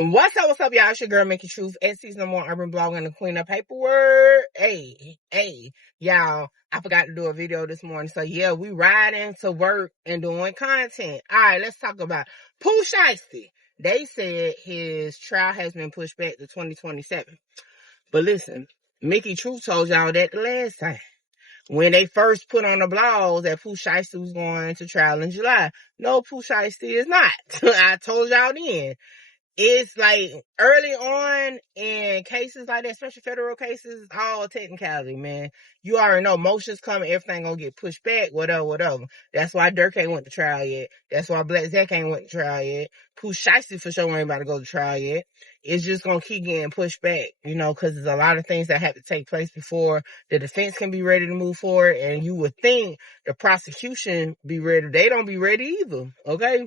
What's up, y'all? It's your girl, Mickey Truth, SC's number one urban blog and the queen of paperwork. Hey, y'all, I forgot to do a video this morning. So, yeah, we riding to work and doing content. All right, let's talk about Pooh Shiesty. They said his trial has been pushed back to 2027. But listen, Mickey Truth told y'all that the last time. When they first put on the blogs that Pooh Shiesty was going to trial in July. No, Pooh Shiesty is not. I told y'all then. It's like early on in cases like that, especially federal cases, all technicality, man. You already know motions coming, everything gonna get pushed back, whatever. That's why Durk ain't went to trial yet. That's why Blacc Zacc ain't went to trial yet. Pooh Shiesty for sure ain't about to go to trial yet. It's just gonna keep getting pushed back, cause there's a lot of things that have to take place before the defense can be ready to move forward. And you would think the prosecution be ready. They don't be ready either, okay?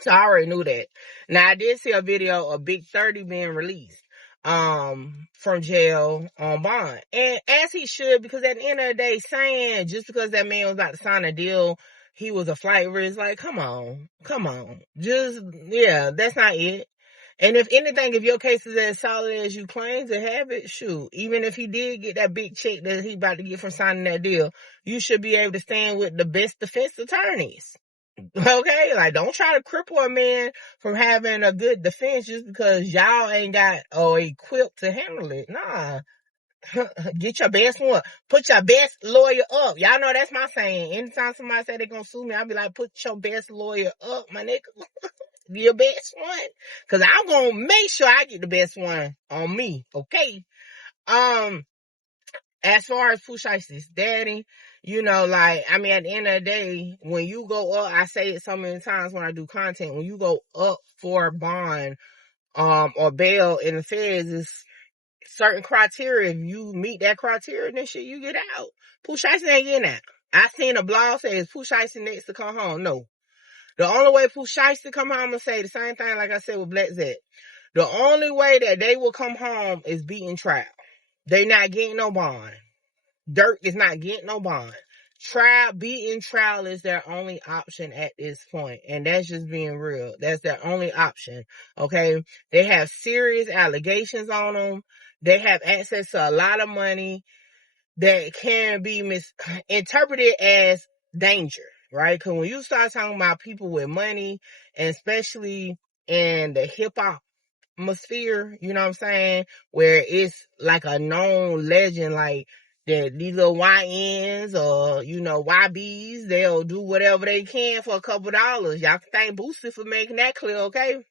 So I already knew that. Now I did see a video of Big 30 being released from jail on bond. And as he should, because at the end of the day, saying just because that man was about to sign a deal, he was a flight risk, like, come on. Just, yeah, that's not it. And if anything, if your case is as solid as you claim to have it, shoot, even if he did get that big check that he about to get from signing that deal, you should be able to stand with the best defense attorneys. Okay, like don't try to cripple a man from having a good defense just because y'all ain't got or equipped to handle it. Nah, get your best one. Put your best lawyer up. Y'all know that's my saying. Anytime somebody say they gonna sue me, I'll be like, put your best lawyer up, my nigga. Your best one, cause I'm gonna make sure I get the best one on me. Okay. As far as Pooh Shiesty's daddy, at the end of the day, when you go up, I say it so many times when I do content, when you go up for bond, or bail in the feds, is certain criteria. If you meet that criteria, then shit, you get out. Pooh Shiesty ain't getting out. I seen a blog say, is Pooh Shiesty next to come home? No. The only way Pooh Shiesty come home, I'm gonna say the same thing like I said with Blacc Zacc. The only way that they will come home is beating trial. They not getting no bond. Durk is not getting no bond. Beating trial is their only option at this point. And that's just being real. That's their only option. Okay. They have serious allegations on them. They have access to a lot of money that can be misinterpreted as danger, right? Because when you start talking about people with money, and especially in the hip hop atmosphere, you know what I'm saying? Where it's like a known legend, like that these little YNs or, YBs, they'll do whatever they can for a couple dollars. Y'all can thank Boosie for making that clear, okay?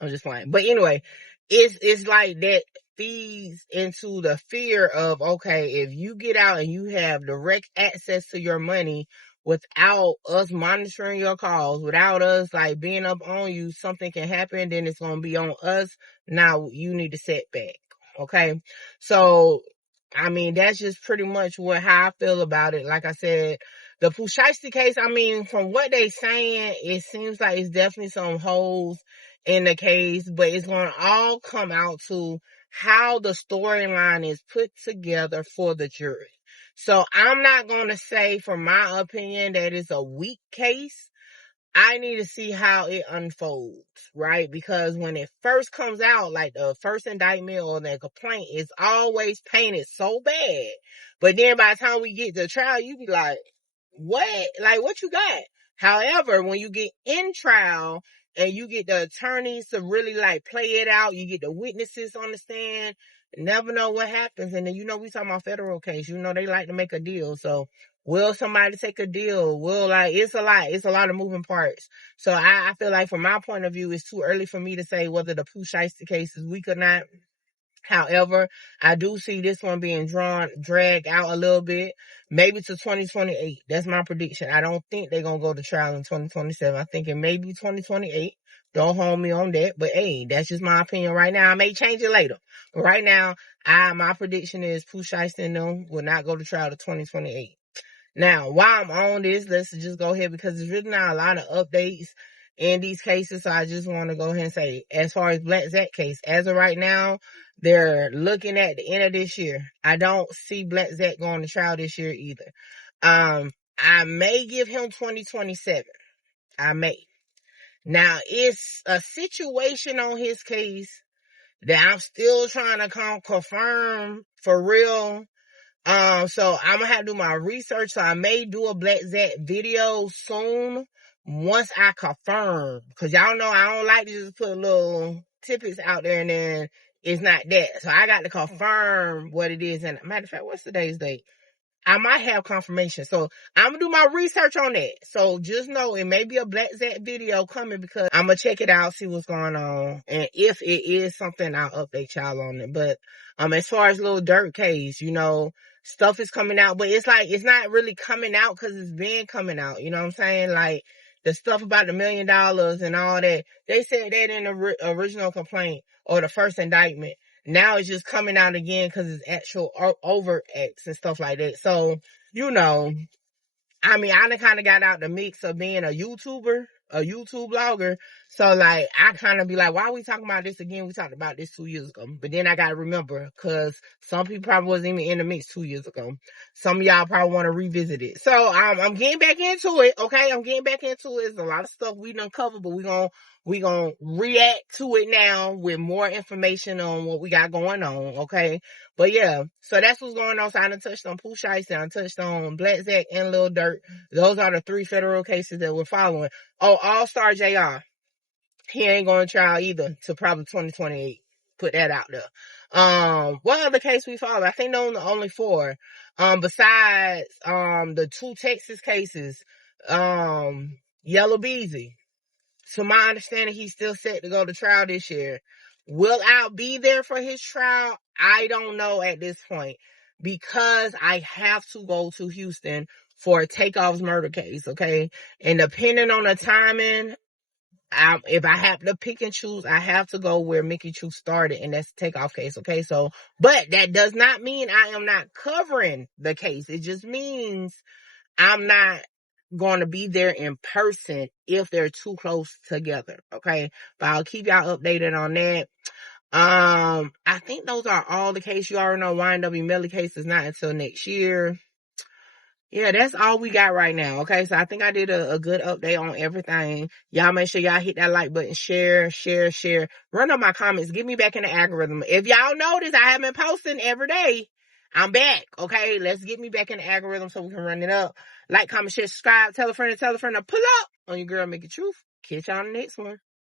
I'm just playing. But anyway, it's like that feeds into the fear of, okay, if you get out and you have direct access to your money without us monitoring your calls, without us like being up on you, something can happen, then it's going to be on us. Now you need to set back. Okay. So, that's just pretty much how I feel about it. Like I said, the Pooh Shiesty case, from what they saying, it seems like it's definitely some holes in the case, but it's going to all come out to how the storyline is put together for the jury. So I'm not going to say, from my opinion, that it's a weak case. I need to see how it unfolds, right? Because when it first comes out, like the first indictment or the complaint, it's always painted so bad. But then by the time we get to the trial, you be like, what? Like, what you got? However, when you get in trial and you get the attorneys to really like play it out, you get the witnesses on the stand, never know what happens. And then, we talking about federal case, they like to make a deal. So will somebody take a deal? It's a lot of moving parts. So I feel like from my point of view, it's too early for me to say whether the Pooh Shiesty case is weak or not. However, I do see this one being dragged out a little bit, maybe to 2028. That's my prediction. I don't think they're going to go to trial in 2027. I think it may be 2028. Don't hold me on that. But hey, that's just my opinion right now. I may change it later. But right now, my prediction is Pooh Shiesty and them will not go to trial to 2028. Now, while I'm on this, let's just go ahead, because there's really not a lot of updates in these cases. So I just want to go ahead and say, as far as Blacc Zacc case, as of right now, they're looking at the end of this year. I don't see Blacc Zacc going to trial this year either. I may give him 2027. I may. Now, it's a situation on his case that I'm still trying to confirm for real. So I'm gonna have to do my research. So I may do a Blacc Zacc video soon once I confirm. Cause y'all know I don't like to just put little tidbits out there and then it's not that. So I got to confirm what it is. And matter of fact, what's today's date? I might have confirmation. So I'm gonna do my research on that. So just know it may be a Blacc Zacc video coming because I'm gonna check it out, see what's going on. And if it is something, I'll update y'all on it. But as far as Lil Durk case, stuff is coming out, but it's like it's not really coming out because it's been coming out. You know what I'm saying? Like the stuff about the $1 million and all that. They said that in the original complaint or the first indictment. Now it's just coming out again because it's actual overt acts and stuff like that. So, I done kind of got out the mix of being a YouTuber, a YouTube blogger. So, like, I kind of be like, why are we talking about this again? We talked about this 2 years ago. But then I got to remember, because some people probably wasn't even in the mix 2 years ago. Some of y'all probably want to revisit it. So, I'm getting back into it, okay? I'm getting back into it. There's a lot of stuff we done covered, but we gonna react to it now with more information on what we got going on, okay? But yeah, so that's what's going on. So I done touched on Pooh Shiesty, I done touched on Blacc Zacc and Lil Durk. Those are the 3 federal cases that we're following. Oh, Allstar J.R. He ain't going to trial either till probably 2028. Put that out there. What other case we follow? I think those are the only 4. Besides, the 2 Texas cases, Yellow Beezy. To my understanding, he's still set to go to trial this year. Will I be there for his trial? I don't know at this point because I have to go to Houston for a Takeoff's murder case, okay? And depending on the timing, if I have to pick and choose, I have to go where Mickey True started, and that's the Takeoff case, okay? So, but that does not mean I am not covering the case. It just means I'm not going to be there in person if they're too close together, okay? But I'll keep y'all updated on that. I think those are all the cases. You already know YNW Melly case is not until next year. Yeah, that's all we got right now, okay? So I think I did a good update on everything. Y'all make sure y'all hit that like button, share. Run up my comments. Get me back in the algorithm. If y'all notice, I have been posting every day. I'm back, okay? Let's get me back in the algorithm so we can run it up. Like, comment, share, subscribe, tell a friend to pull up on your girl Make It Truth. Catch y'all on the next one.